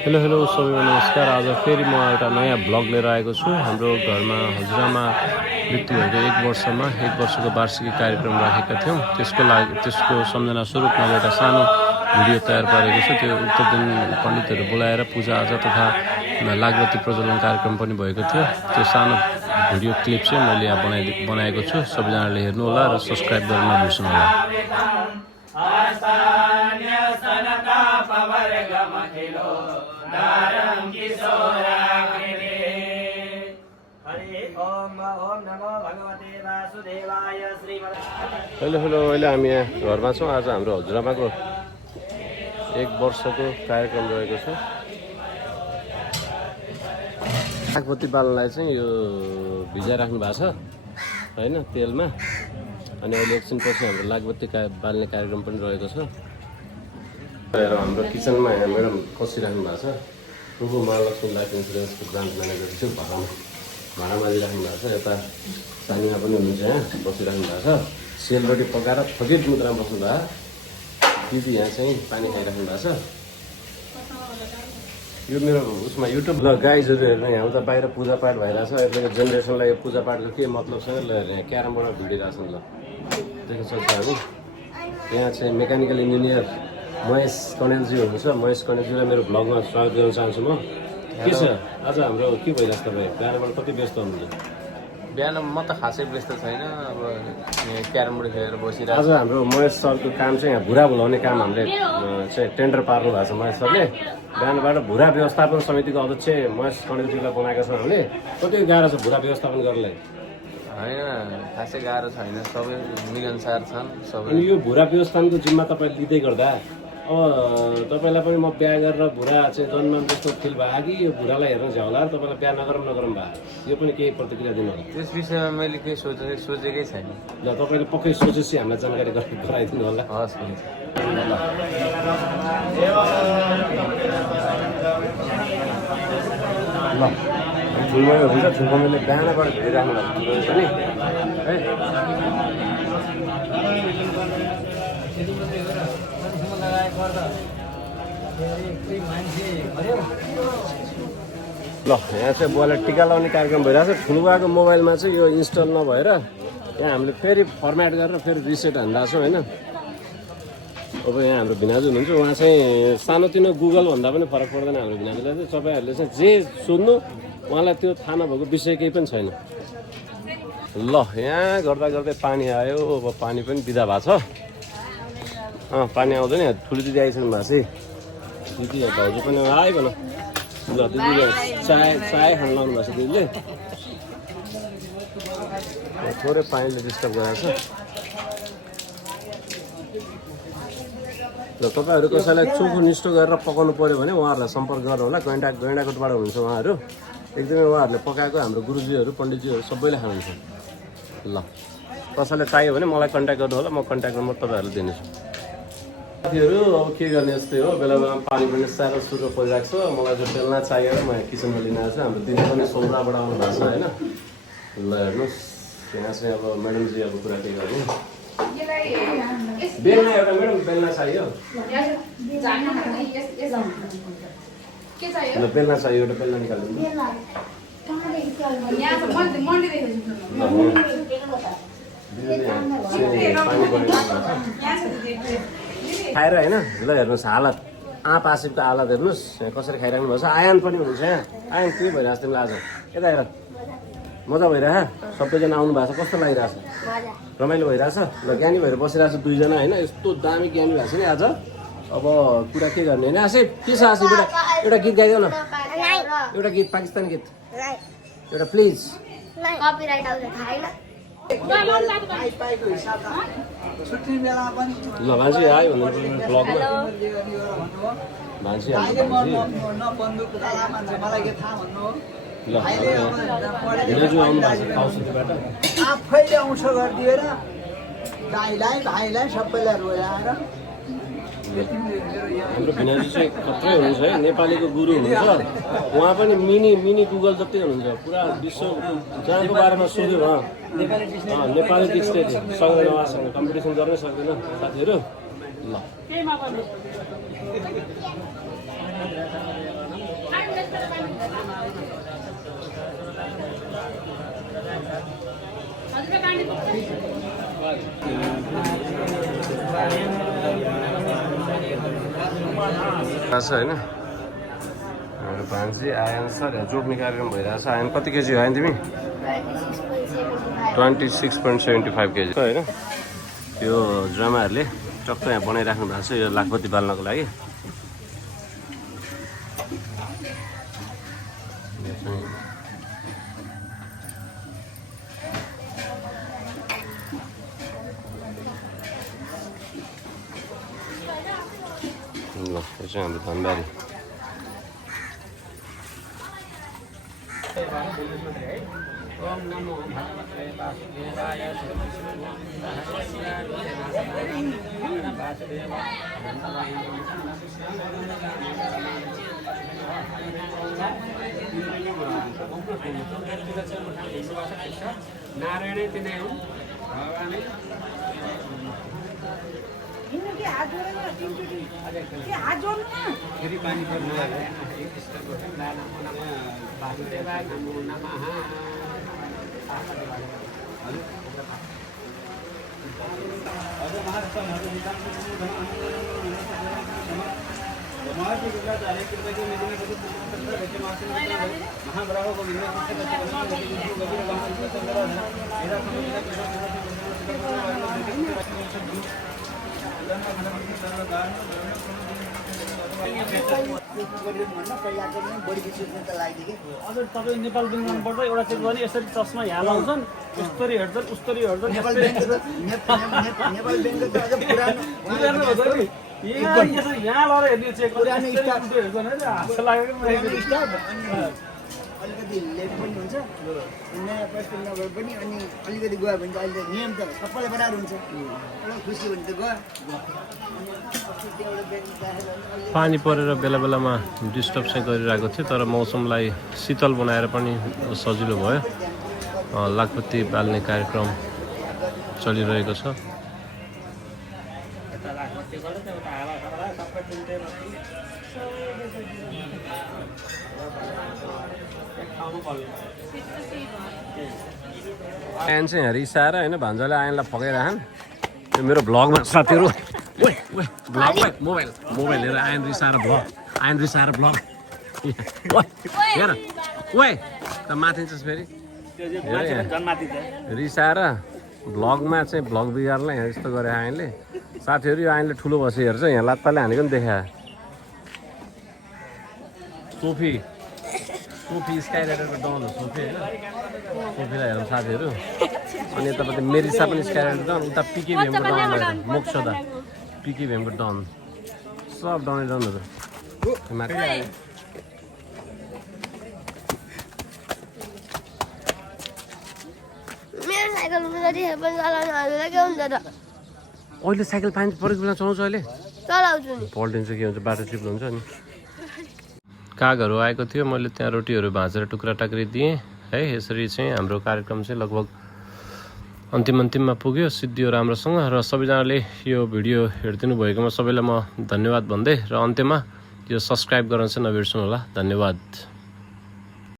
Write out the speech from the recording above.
Hello hello सबैलाई नमस्कार। आज फेरि म एउटा नयाँ ब्लग लिएर आएको छु। हाम्रो घरमा हजुरआमा मृत्यु भएको 1 वर्षमा 1 वर्षको वार्षिकी कार्यक्रम राखेका थियौँ। त्यसको सम्झना स्वरूप मैले एउटा सानो भिडियो तयार पारेको छु। त्यो उक्त दिन पण्डितहरू बोलाएर पूजाआजा तथा लागबत्ती प्रज्वलन कार्यक्रम पनि भएको थियो। त्यो सानो भिडियो क्लिप चाहिँ मैले यहाँ बनाएको छु। सबैजनाले हेर्नु होला र सब्स्क्राइब गर्न नबिर्सनु होला। हेलो हेलो, अहिले हामी यहाँ घरमा छौँ। आज हाम्रो हजुरआमाको 1 वर्षको कार्यक्रम रहेको छ। लागबत्ती बाल्नलाई चाहिँ यो भिजाइराख्नु भएको छ होइन, तेलमा। अनि अहिले एकछिनपछि हाम्रो लागबत्ती बाल्ने कार्यक्रम पनि रहेको छ। र हाम्रो किचनमा यहाँ म्याडम कसिराख्नु भएको छ। प्रभु महालक्ष्मी लाइफ इन्सुरेन्सको ब्रान्च म्यानेजर चाहिँ भाडा माझिराख्नु भएको छ। यता सानीमा पनि हुनुहुन्छ, यहाँ बसिराख्नु भएको छ। सेलरोटी पकाएर थकित मुद्रामा बस्नु भएको। दिदी यहाँ चाहिँ पानी खाइराख्नु भएको छ। यो मेरो उसमा युट्युब ल गाइजहरू हेर्नु। यहाँ उता बाहिर पूजापाठ भइरहेछ। अहिलेको जेनेरेसनलाई यो पूजापाठको के मतलब छैन। ल यहाँ क्यारमबाट भिडिरहेछ। ल देख्न सक्छ हामी। यहाँ चाहिँ मेकानिकल इन्जिनियर महेश कणेलजी हुनुहुन्छ। महेश कणेलजीलाई मेरो भ्लगमा स्वागत गर्न चाहन्छु म। के छ आज हाम्रो के भइरहेछ? तपाईँ बिहानबाट कति व्यस्त हुनुहुन्छ? बिहान म त खासै व्यस्त छैन, अब क्यारम बोर्ड खेलेर बसिरहेको। आज हाम्रो महेश सरको काम चाहिँ यहाँ भुरा भुलाउने काम हामीले चाहिँ टेन्डर पार्नु भएको छ। महेश सरले बिहानबाट भुरा व्यवस्थापन समितिको अध्यक्ष महेश कणेलजीलाई बनाएका छौँ हामीले। कति गाह्रो छ भुरा व्यवस्थापन गर्नलाई? होइन, खासै गाह्रो छैन, सबै मिलनसार छन् सबै। अनि यो भुरा व्यवस्थापनको जिम्मा तपाईँ लिँदै गर्दा अब तपाईँलाई पनि म बिहा गरेर भुरा चाहिँ जन्म जस्तो फिल भयो कि यो भुरालाई हेर्न झ्याउला र तपाईँलाई बिहा नगरौँ भयो? यो पनि केही प्रतिक्रिया दिनु होला। त्यस विषयमा मैले केही सोचेकै छैन। ल तपाईँले पक्कै सोचेपछि हामीलाई जानकारी गराइदिनु होला। हस्, हुन्छ। ल ठुलमैलो हुन्छ। ठुलमैलोले बिहानबाट भेटिराख्नु भएको ठुलो छ नि है। ल यहाँ चाहिँ बुवालाई टिका लगाउने कार्यक्रम भइरहेको छ। ठुलुबाको मोबाइलमा चाहिँ यो इन्स्टल नभएर यहाँ हामीले फेरि फर्मेट गरेर फेरि रिसेट हान्दा छौँ होइन। अब यहाँ हाम्रो भिनाजु हुनुहुन्छ। उहाँ चाहिँ सानोतिनो गुगल भन्दा पनि फरक पर्दैन हाम्रो भिनाजुलाई चाहिँ। तपाईँहरूले चाहिँ जे सोध्नु उहाँलाई त्यो थाहा नभएको विषय केही पनि छैन। ल यहाँ गर्दा गर्दै पानी आयो। अब पानी पनि बिदा भएको छ। पानी आउँदैन। ठुलो दिदी आइसक्नु भएको छ। दिदी भाउजू पनि आयो भन। ल दिदीले चाय खान लाउनु भएको छ दिदीले। थोरै पानीले डिस्टर्ब गराएको छ। र तपाईँहरू कसैलाई चोखो निष्ठो गरेर पकाउनु पऱ्यो भने उहाँहरूलाई सम्पर्क गर्नु होला। गैँडाकोटबाट हुनुहुन्छ उहाँहरू। एकदमै उहाँहरूले पकाएको हाम्रो गुरुजीहरू पण्डितजीहरू सबैले खानुहुन्छ। ल कसैलाई चाहियो भने मलाई कन्ट्याक्ट गर्नु होला। म कन्ट्याक्ट नम्बर तपाईँहरूलाई दिनेछु। साथीहरू अब के गर्ने यस्तै हो। बेला बेलामा पानी पनि साह्रो सुरो परिरहेको छ। मलाई चाहिँ बेलना चाहिएर म यहाँ किचनमा लिन आएको छु। हाम्रो दिदी पनि सौदाबाट आउनु भएको छ होइन। ल हेर्नुहोस् यहाँ चाहिँ अब म्याडमजी अब कुरा के गर्ने। बेलना एउटा म्याडम बेलना चाहियो। बेलना चाहियो एउटा। बेलना निकालिदिनु। खाएर होइन। ल हेर्नुहोस् हालत आँप आसिबको हालत हेर्नुहोस् कसरी खाइराख्नु भएको छ। आयान पनि हुनुहुन्छ यहाँ। आयान के भइरहेको छ तिमीलाई आज? यता हेर मजा भइरहेछ। सबैजना आउनु भएको छ। कस्तो लागिरहेछ? रमाइलो भइरहेछ। ल ज्ञानी भएर बसिरहेको छ दुईजना होइन। यस्तो दामी ज्ञानी भएको छ नि आज। अब कुरा के गर्ने होइन। आसिफ के छ? आसिफ एउटा गीत गाइदेऊ न। एउटा गीत पाकिस्तानी गीत एउटा प्लिज। ल भान्जी आयो भन्नु ब्लगमा। भान्जी ल भिडियो आउनु भएको छ काउसुबाट। आफैले अंश गरिदिएर गाईलाई भाइलाई सबैलाई रोएर हाम्रो भिनाजु चाहिँ खत्रै हुनुहुन्छ है। नेपालीको गुरु हुनुहुन्छ। उहाँ पनि मिनी गुगल जति हुनुहुन्छ। पुरा विश्व जहाँको बारेमा सोध्यो नेपाली डिक्सनरी सक्दैन उहाँसँग कम्पिटिसन गर्नै सक्दैन साथीहरू। ल होइन हाम्रो भान्जी आयन सर जोड्ने कार्यक्रम भइरहेछ आयन कति केजी हो आयन तिमी 26.75 केजी होइन यो ड्रामाहरूले टक्क यहाँ बनाइराख्नु भएको छ यो लाखपति बाल्नको लागि ल यो चाहिँ हाम्रो धनबारी नारायण तिनै हुन् भगवानै फेरि पानी पर्नु वासुदेवाय नमो नमः हजुर तपाईँ नेपाल विमानबाट एउटा चेक गर्ने यसरी चस्मा यहाँ लाउँछन् उस्तरी हेर्छन् उस्तरी हेर्छन् यहाँ लगाएर हेर्ने चेक हेर्छन् है हाँसो लागेको अलिकति लेट पनि हुन्छ नयाँ प्रस्ताव नभए पनि अनि अलिकति गयो भने चाहिँ अहिले नियम त सबैलाई बराबर हुन्छ एउटा खुसी भने त गयो पानी परेर बेला बेलामा डिस्टर्ब चाहिँ गरिरहेको थियो तर मौसमलाई शीतल बनाएर पनि सजिलो भयो लाखपति बाल्ने कार्यक्रम चलिरहेको छ आयन चाहिँ यहाँ रिसाएर होइन भान्जाले आयनलाई फकाइराखन् त्यो मेरो भ्लगमा साथीहरू मोबाइल लिएर आयन रिसाएर भ्लग हेर ओए त माथिन्छस् फेरि रिसाएर भ्लगमा चाहिँ भ्लग बिगार्ला यहाँ यस्तो गरे आयनले साथीहरू यो आयनले ठुलो बसी हेर्छ यहाँ लात्ताले हानेको नि देखा सोफी स्काई राइडरको डाउन हो सोफी होइन सोफीलाई हेरौँ साथीहरू अनि यतापट्टि मेरिसा पनि स्काई राइडर डाउन उता पिके भेमको डाउन भएर मोक्सदा पिके भेमको डाउन सब डाउनहरू माथि अहिले साइकल पानी परेको बेला चलाउँछ अहिले पल्टिन्छ के हुन्छ बाटो चिप्लो हुन्छ अनि कागहरू आएको थियो मैले त्यहाँ रोटीहरू भाँचेर टुक्रा टाक्री दिएँ है यसरी चाहिँ हाम्रो कार्यक्रम चाहिँ लगभग अन्तिममा पुग्यो सिद्धियो राम्रोसँग र सबैजनाले यो भिडियो हेरिदिनु भएकोमा सबैलाई म धन्यवाद भन्दै र अन्त्यमा यो सब्सक्राइब गर्न चाहिँ नबिर्सनु होला धन्यवाद।